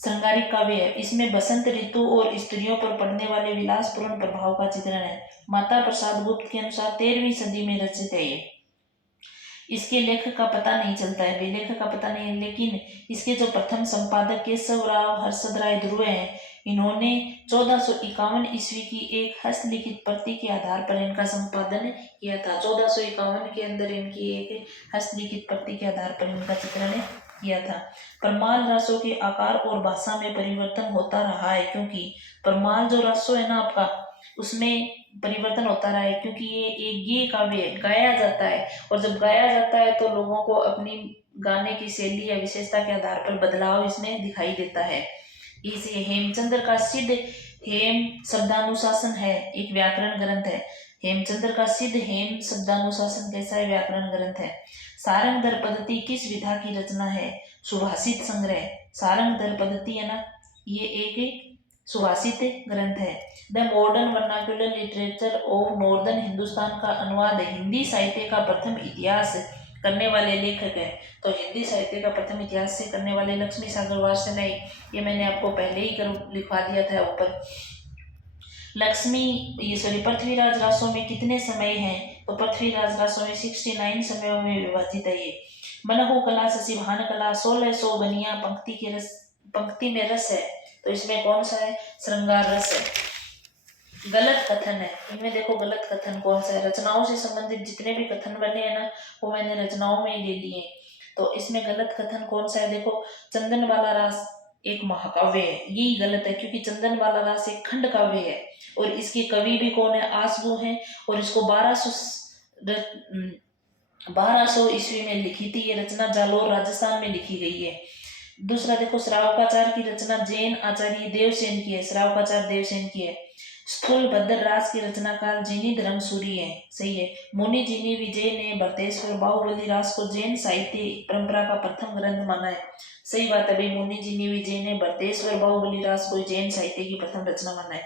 श्रृंगारिक काव्य है, इसमें बसंत ऋतु और स्त्रियों पर पड़ने वाले विलासपूर्ण प्रभाव का चित्रण है। माता प्रसाद गुप्त के अनुसार 13वीं सदी में रचित है ये। इसके लेखक का पता नहीं चलता है, लेखक का पता नहीं है, लेकिन इसके जो प्रथम संपादक केशवराव हर्षद राय ध्रुव हैं, इन्होंने 1451 ईस्वी की एक हस्तलिखित प्रति के आधार पर इनका संपादन किया था। 1451 के अंदर इनकी एक हस्तलिखित प्रति के आधार पर इनका चित्रण किया था। परमाल रासों के आकार और भाषा में परिवर्तन होता रहा है, क्योंकि परमाल जो रासो है ना आपका, उसमें परिवर्तन होता रहा है, क्योंकि ये एक गीत काव्य गाया जाता है, और जब गाया जाता है तो लोगों को अपनी गाने की शैली या विशेषता के आधार पर बदलाव इसमें दिखाई देता है। इसे हेमचंद्र का सिद्ध हेम शब्दानुशासन है, एक व्याकरण ग्रंथ है। हेमचंद्र का सिद्ध हेम शब्दानुशासन कैसा है? व्याकरण ग्रंथ है। सारंग दर पद्धति किस विधा की रचना है? सुभाषित संग्रह। सारंग दर पद्धति है ना, ये एक सुभाषित ग्रंथ है। The modern vernacular literature of northern Hindustan का अनुवाद हिंदी साहित्य का प्रथम इतिहास करने वाले लेखक है। तो हिंदी साहित्य का प्रथम इतिहास से करने वाले लक्ष्मी सागर वात्स्यायन, ये मैंने आपको पहले ही लिखवा दिया था ऊपर। पृथ्वीराज रासों में कितने समय हैं? तो पृथ्वीराज रासों में 69 समयों में विभाजित है ये। मनहु कला शशि भान कला 1600 बनिया पंक्ति में रस है, तो इसमें कौन सा है? श्रृंगार रस है। गलत कथन है, इनमें देखो गलत कथन कौन सा है। रचनाओं से संबंधित जितने भी कथन बने हैं ना, वो मैंने रचनाओं में ही ले लिए। तो इसमें गलत कथन कौन सा है? देखो, चंदन वाला रास एक महाकाव्य है, यही गलत है, क्योंकि चंदन वाला रास एक खंड काव्य है और इसके कवि भी कौन है? आसगु हैं, और इसको 1200 ईस्वी में लिखी थी। ये रचना जालोर राजस्थान में लिखी गई है। दूसरा देखो, श्रावकाचार की रचना जैन आचार्य देवसेन की है, श्रावकाचार देवसेन की है। स्थूल भद्र रास की रचनाकार जैनी धर्म सूरी है, सही है। मुनि जिनी विजय ने भरतेश्वर बाहुबली रास को जैन साहित्य परंपरा का प्रथम ग्रंथ माना है, सही बात है भाई। मुनि जिनी विजय ने भरतेश्वर बाहुबली रास को जैन साहित्य की प्रथम रचना माना है।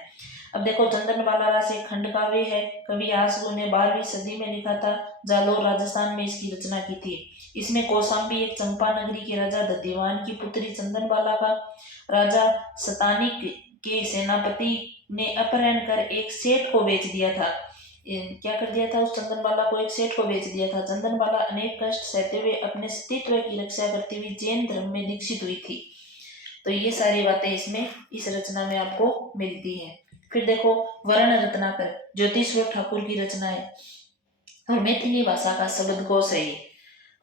अब देखो, चंदनवाला रास एक खंड काव्य है, कवि आसगु ने 12वीं सदी में लिखा था, जालोर राजस्थान में इसकी रचना की थी। इसमें कौशाम्बी एक चंपा नगरी के राजा दधिवान की पुत्री चंदनबाला का राजा सतानिक के सेनापति ने अपहरण कर एक सेठ को बेच दिया था। क्या कर दिया था? उस चंदनबाला को एक सेठ को बेच दिया था। चंदनबाला अनेक कष्ट सहते हुए अपने अस्तित्व की रक्षा करती हुई जैन धर्म में दीक्षित हुई थी। तो ये सारी बातें इसमें इस रचना में आपको मिलती हैं। फिर देखो, वर्ण रत्नाकर ज्योतिश्वर ठाकुर की रचना है और मैथिली भाषा का शब्दकोश है।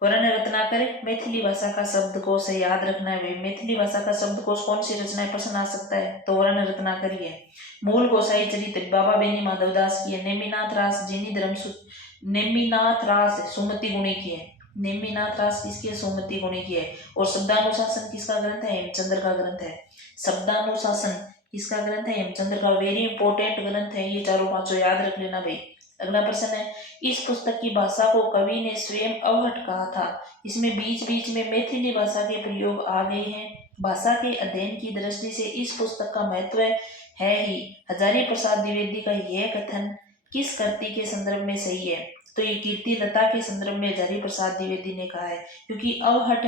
वर्ण रत्नाकर मैथिली भाषा का शब्दकोश है, याद रखना है भाई। मैथिली भाषा का शब्दकोश कौन सी रचना है? प्रश्न आ सकता है, तो वर्ण रत्नाकर ही है। मूल गोसाई चरित्र बाबा बेनी माधवदास की है। नेमिनाथ रास जैनी धर्म नेमिनाथ रास सुमति गुणी की है। नेमिनाथ रास किसकी है? सुमति गुणी की है। और शब्दानुशासन किसका ग्रंथ है? हेमचंद्र का ग्रंथ है। शब्दानुशासन किसका ग्रंथ है? हेमचंद्र का। वेरी इंपॉर्टेंट ग्रंथ है ये, चारों पांचों याद रख लेना भाई। अगला प्रश्न है, इस पुस्तक की भाषा को कवि ने स्वयं अवहट कहा था। इसमें बीच बीच में मैथिली भाषा के प्रयोग आ गए हैं। भाषा के अध्ययन की दृष्टि से इस पुस्तक का महत्व है ही। हजारी प्रसाद द्विवेदी का यह कथन किस कृति के संदर्भ में सही है? तो ये कीर्ति लता के संदर्भ में हजारी प्रसाद द्विवेदी ने कहा है, क्योंकि अवहट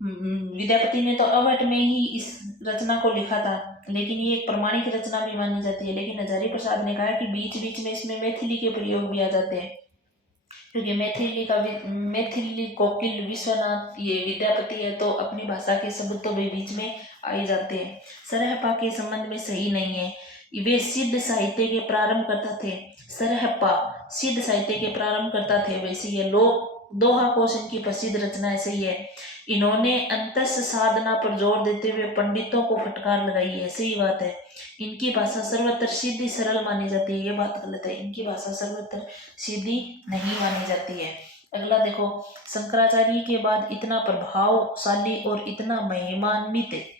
विद्यापति ने तो अवहट में ही इस रचना को लिखा था, लेकिन ये एक प्रमाणिक रचना भी मानी जाती है। लेकिन हजारी प्रसाद ने कहा कि बीच बीच में इसमें मैथिली के प्रयोग भी आ जाते हैं, क्योंकि मैथिली कोकिल विश्वनाथ ये विद्यापति है, तो अपनी भाषा के शब्द तो भी बीच में आ ही जाते हैं। सरहपा के संबंध में सही नहीं है। वे सिद्ध साहित्य के प्रारंभ करता थे। सरहपा सिद्ध साहित्य के प्रारंभ करता थे। वैसे ये लोक दोहा कोश इनकी प्रसिद्ध रचना है, सही है। इन्होंने अंतस साधना पर जोर देते हुए पंडितों को फटकार लगाई है, सही बात है। इनकी भाषा सर्वत्र सीधी सरल मानी जाती है, ये बात गलत है। इनकी भाषा सर्वत्र सीधी नहीं मानी जाती है। अगला देखो, शंकराचार्य के बाद इतना प्रभावशाली और इतना महिमान्वित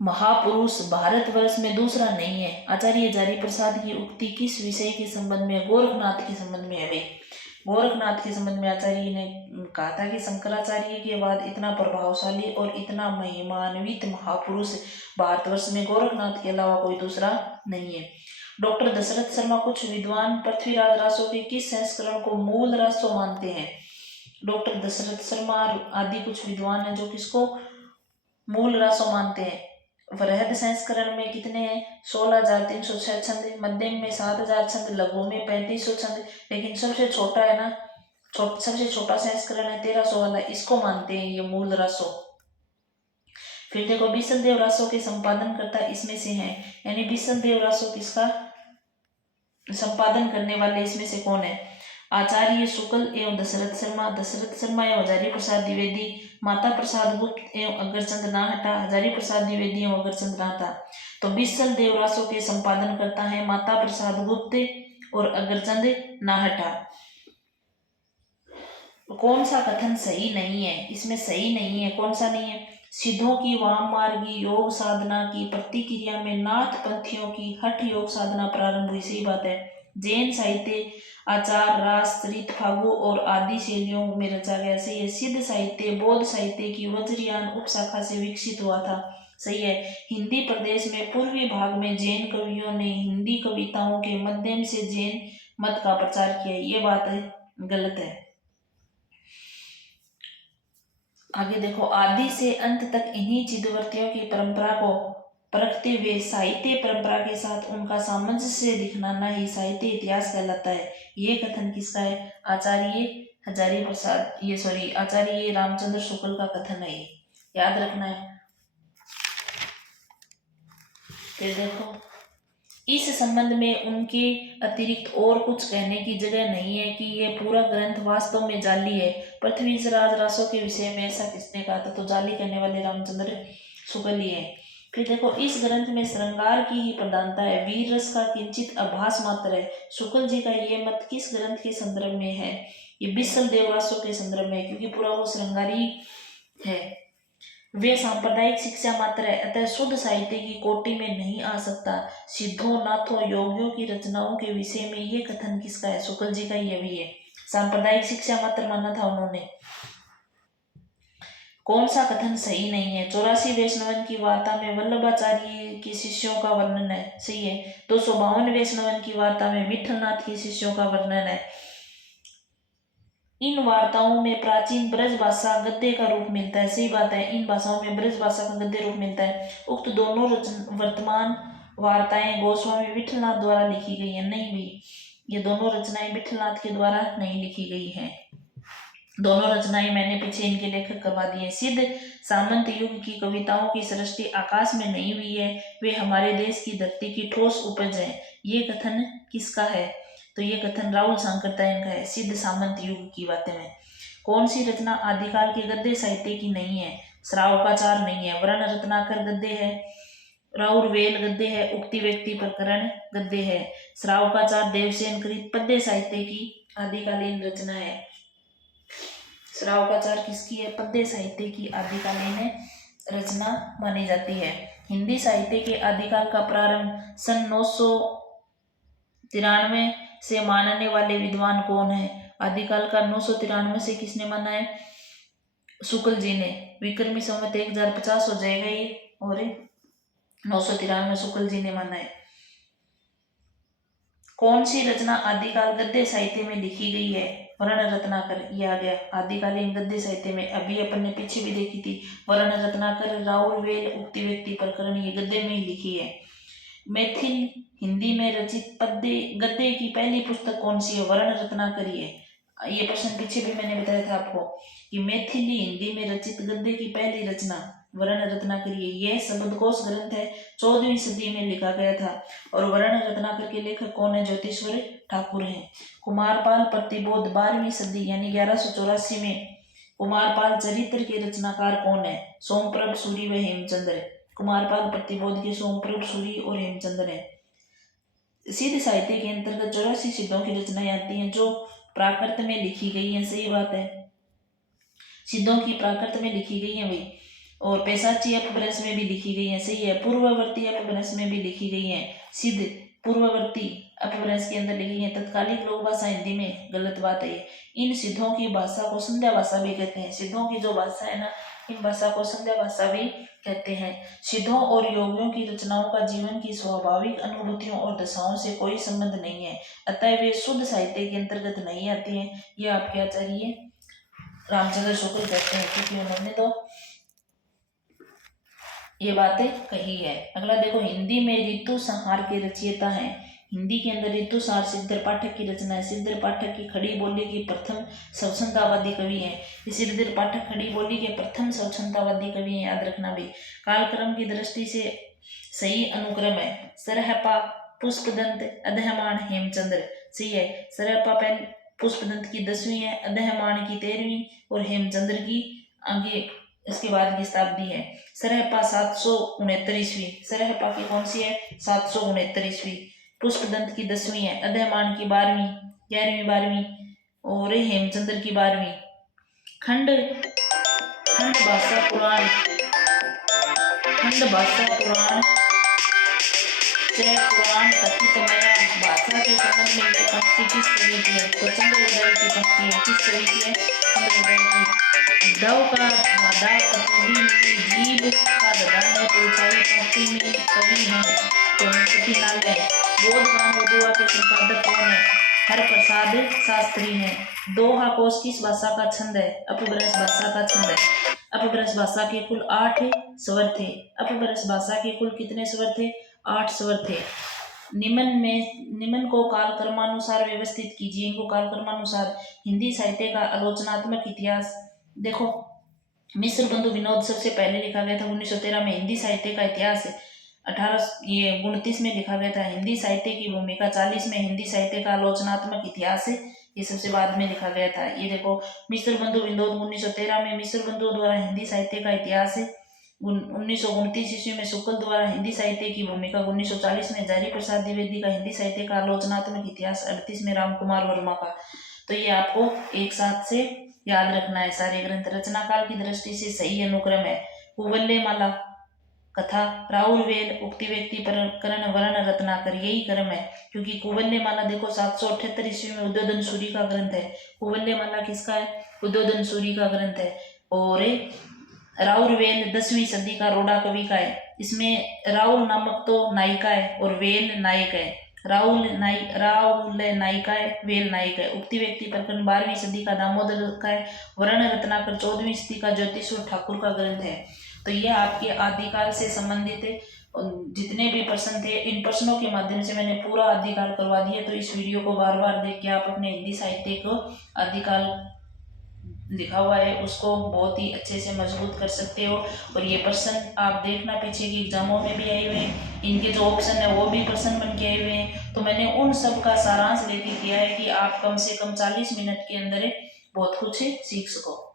महापुरुष भारतवर्ष में दूसरा नहीं है। आचार्य हजारी प्रसाद की उक्ति किस विषय के संबंध में? गोरखनाथ के संबंध में है भाई। गोरखनाथ के संबंध में आचार्य ने कहा था कि शंकराचार्य के बाद इतना प्रभावशाली और इतना महिमान्वित महापुरुष भारतवर्ष में गोरखनाथ के अलावा कोई दूसरा नहीं है। डॉक्टर दशरथ शर्मा कुछ विद्वान पृथ्वीराज रासों के किस संस्करण को मूल रासों मानते हैं? डॉक्टर दशरथ शर्मा आदि कुछ विद्वान हैं जो किसको मूल रासों मानते हैं। वृहद संस्करण में कितने हैं? 16,306 छंद, मध्यम में 7,000 छंद, लघु में 3500 छंद, लेकिन सबसे छोटा है ना, सबसे छोटा संस्करण है 1300 वाला, इसको मानते हैं ये मूल रासों। फिर देखो, बीसल देव रासों के संपादन करता इसमें से हैं, यानी बीसल देव रासों किसका संपादन करने वाले इसमें से कौन है? आचार्य शुक्ल एवं दशरथ शर्मा एवं हजारी प्रसाद द्विवेदी, माता प्रसाद गुप्त एवं अग्रचंद नाहटा, हजारी प्रसाद द्विवेदी एवं अग्रचंद नाहटा। तो बीसल देव रासों के संपादन करता है माता प्रसाद गुप्त और अग्रचंद नाहटा। कौन सा कथन सही नहीं है? इसमें सही नहीं है, कौन सा नहीं है? सिद्धों की वाम मार्गी योग साधना की प्रतिक्रिया में नाथ पंथियों की हठ योग साधना प्रारंभ हुई, सही बात है। जैन साहित्य आचार, रास, चरित, फागु और आदि शैलियों में रचा गया। सही है। सिद्ध साहित्य बौद्ध साहित्य की वज्रयान उपशाखा से विकसित हुआ था। सही है। हिंदी प्रदेश में पूर्वी भाग में जैन कवियों ने हिंदी कविताओं के माध्यम से जैन मत का प्रचार किया। ये बात गलत है। आगे देखो, आदि से अंत तक इन्हीं चिदवर्तियों की परंपरा को परखते हुए साहित्य परंपरा के साथ उनका सामंजस्य दिखलाना ही साहित्य इतिहास कहलाता है। ये कथन किसका है? आचार्य रामचंद्र शुक्ल का कथन है। ये याद रखना है। फिर देखो, इस संबंध में उनके अतिरिक्त और कुछ कहने की जगह नहीं है कि यह पूरा ग्रंथ वास्तव में जाली है। पृथ्वीराज रासों के विषय में ऐसा किसने कहा था? तो जाली करने वाले रामचंद्र शुक्ल ही है। फिर देखो, इस ग्रंथ में श्रृंगार की ही प्रधानता है, वीर रस का किंचित आभास मात्र है। शुक्ल जी का ये मत किस ग्रंथ के संदर्भ में है? ये बिसल देवरासों के संदर्भ में, क्योंकि पूरा वो श्रृंगारी है। वे सांप्रदायिक शिक्षा मात्र है, अतः शुद्ध साहित्य की कोटि में नहीं आ सकता। सिद्धों, नाथों, योगियों की रचनाओं के विषय में ये कथन किसका है? शुक्ल जी का ये भी है। सांप्रदायिक शिक्षा मात्र माना था उन्होंने। कौन सा कथन सही नहीं है? 84 वैष्णवन की वार्ता में वल्लभाचार्य के शिष्यों का वर्णन है। सही है। 252 वैष्णवन की वार्ता में विठलनाथ के शिष्यों का वर्णन है। इन वार्ताओं में प्राचीन ब्रज भाषा गद्य का रूप मिलता है। सही बात है। इन भाषाओं में ब्रज भाषा का गद्य रूप मिलता है। उक्त दोनों वर्तमान वार्ताएं गोस्वामी विठलनाथ द्वारा लिखी गई है। नहीं भी, ये दोनों रचनाएं विठलनाथ के द्वारा नहीं लिखी गई हैं। दोनों रचनाएं मैंने पीछे इनके लेखक करवा दिए। सिद्ध सामंत युग की कविताओं की सृष्टि आकाश में नहीं हुई है, वे हमारे देश की धरती की ठोस उपज है। ये कथन किसका है? तो ये कथन राहुल सांकरतायन का है। सिद्ध सामंत युग की बातें में कौन सी रचना आदिकाल के गद्य साहित्य की नहीं है? श्रावकाचार नहीं है, वर्ण रत्नाकर गद्य है, राउर वेल गद्य है, उक्ति व्यक्ति प्रकरण गद्य है। श्रावकाचार देवसेन कृत पद्य साहित्य की आदिकालीन रचना है। श्रावकाचार किसकी है? पद्य साहित्य की आदिकालीन रचना मानी जाती है। हिंदी साहित्य के आदिकाल का प्रारंभ सन 993 से मानने वाले विद्वान कौन है? आदिकाल का 993 से किसने माना है? शुक्ल जी ने। विक्रमी संवत 1050 हो जाएगा ये, और 993 शुक्ल जी ने माना है। कौन सी रचना आदिकाल गद्य साहित्य में लिखी गई है? वर्ण रत्नाकर। ये आ गया आदिकालीन गद्य साहित्य में। अभी अपन ने पीछे भी देखी थी, वर्ण रत्नाकर, राउर वेल, उक्ति व्यक्ति प्रकरण, ये गद्य में ही लिखी है। मैथिल हिंदी में रचित पद्य गद्य की पहली पुस्तक कौन सी है? वर्ण रत्नाकर ही है। ये प्रश्न पीछे भी मैंने बताया था आपको कि मैथिली हिंदी में रचित गद्य की पहली रचना वर्ण रत्नाकर। यह शब्दकोश ग्रंथ है, 14वीं सदी में लिखा गया था। और वर्ण रत्नाकर के लेखक कौन है? ज्योतिश्वर ठाकुर हैं। कुमारपाल प्रतिबोध 12वीं सदी यानी 1184 में। कुमारपाल चरित्र के रचनाकार कौन है? सोमप्रभ सूरी व हेमचंद्र। कुमारपाल प्रतिबोध के सोमप्रभ सूरी और हेमचंद्र है। सिद्ध साहित्य के अंतर्गत 84 सिद्धों की रचनाएं आती हैं जो प्राकृत में लिखी गई हैं। सही बात है, सिद्धों की प्राकृत में लिखी गई हैं भाई, और पैसाची अपभ्रंश में भी लिखी गई है। सही है। पूर्ववर्ती अपभ्रंश में भी लिखी गई है। सिद्ध पूर्ववर्ती अपभ्रंश के अंदर लिखी है। तत्कालिक लोक भाषा हिंदी में गलत बात है। इन सिद्धों की भाषा को संध्या भाषा भी कहते हैं। सिद्धों की जो भाषा है ना, इन भाषा को संध्या भाषा भी कहते हैं। सिद्धों और योगियों की रचनाओं का जीवन की स्वाभाविक अनुभूतियों और दशाओं से कोई संबंध नहीं है, अतः वे शुद्ध साहित्य के अंतर्गत नहीं आती हैं। ये आपके आचार्य रामचंद्र शुक्ल कहते हैं, क्योंकि उन्होंने तो ये बातें कही है। अगला देखो, हिंदी में ऋतु संहार के रचयिता हैं। हिंदी के अंदर ऋतु संहार सिद्धर पाठक की रचना है। सिद्धर पाठक की खड़ी बोली के प्रथम स्वच्छंदवादी कवि हैं। सिद्धर पाठक खड़ी बोली के प्रथम स्वच्छंदवादी कवि हैं, याद रखना भी। कालक्रम की दृष्टि से सही अनुक्रम है। सरहपा, पुष्पदंत, अधहमान, हेमचंद्र। सही है। सरहपा पहले पुष्पदंत की 10वीं है, अधहमान की 13वीं और हेमचंद्र की आगे इसके बाद की शताब्दी है। सरहपा 769 ईस्वी। सरहपा की कौन सी है? 769 ईस्वी। पुष्पदंत की 10वीं है, अधहमान की 12वीं, 11वीं 12वीं और हेमचंद्र की 12वीं। खंड भाषा पुराण जय पुराण कथित मया भाषा के संबंध में ये पंक्ति किस कवि की है? तो चंद्रोदय की पंक्ति है। किस कवि की है? चंद्रोदय की। दव का दादा कटोरी मिली जीव का दादा ने पूछाई पंक्ति में कवि है तो सतीलाल है। बोध गान उदुआ के संपादक कौन है? हरप्रसाद शास्त्री हैं। दोहा कोश किस भाषा का छंद है? अपभ्रंश भाषा का छंद है। अपभ्रंश भाषा के कुल 8 स्वर थे। अपभ्रंश भाषा के कुल कितने स्वर थे? 8 स्वर थे। निम्न को काल क्रमानुसार व्यवस्थित कीजिए। इनको काल क्रमानुसार। हिंदी साहित्य का आलोचनात्मक इतिहास। देखो, मिश्र बंधु विनोद सबसे पहले लिखा गया था 1913 में। हिंदी साहित्य का इतिहास 1829 में लिखा गया था। हिंदी साहित्य की भूमिका 40 में। हिंदी साहित्य का आलोचनात्मक इतिहास ये सबसे बाद में लिखा गया था। ये देखो, मिश्र बंधु विनोद 1913 में। मिश्र बंधु द्वारा हिंदी साहित्य का इतिहास 1929 ईस्वी में। शुक्ल द्वारा हिंदी साहित्य की भूमिका 1940 में। हजारी प्रसाद द्विवेदी का हिंदी साहित्य का आलोचनात्मक इतिहास 38 में। राम कुमार वर्मा का। तो ये आपको एक साथ से याद रखना है सारे ग्रंथ। रचना काल की दृष्टि से सही अनुक्रम है कुवल्यमाला, कथा, राउरवेल, उक्ति व्यक्ति, प्रकरण, वर्ण, रत्नाकर, यही क्रम है। क्योंकि कुवल्यमाला देखो 778 ईस्वी में उद्योधन सूरी का ग्रंथ है। कुवल्यमाला किसका है? उद्योधन सूरी का ग्रंथ है। और राउरवेल 10वीं सदी का रोड़ा कवि का है। इसमें राउल नामक तो नायिका है और वेल नायक है। राउल नायिका है, वेल नायक है। उक्ति व्यक्ति प्रकरण 12वीं सदी का दामोदर का है। वर्ण रत्नाकर 14वीं सदी का ज्योतिषवर ठाकुर का ग्रंथ है। तो यह आपके आदिकाल से संबंधित जितने भी प्रश्न थे, इन प्रश्नों के माध्यम से मैंने पूरा आदिकाल करवा दिया। तो इस वीडियो को बार बार देख के आप अपने हिंदी साहित्य को आदिकाल लिखा हुआ है उसको बहुत ही अच्छे से मजबूत कर सकते हो। और ये प्रश्न आप देखना पीछे की एग्जामों में भी आए हुए हैं, इनके जो ऑप्शन है वो भी प्रश्न बन के आए हुए हैं। तो मैंने उन सब का सारांश लेके किया है कि आप कम से कम 40 मिनट के अंदर बहुत कुछ सीख सको।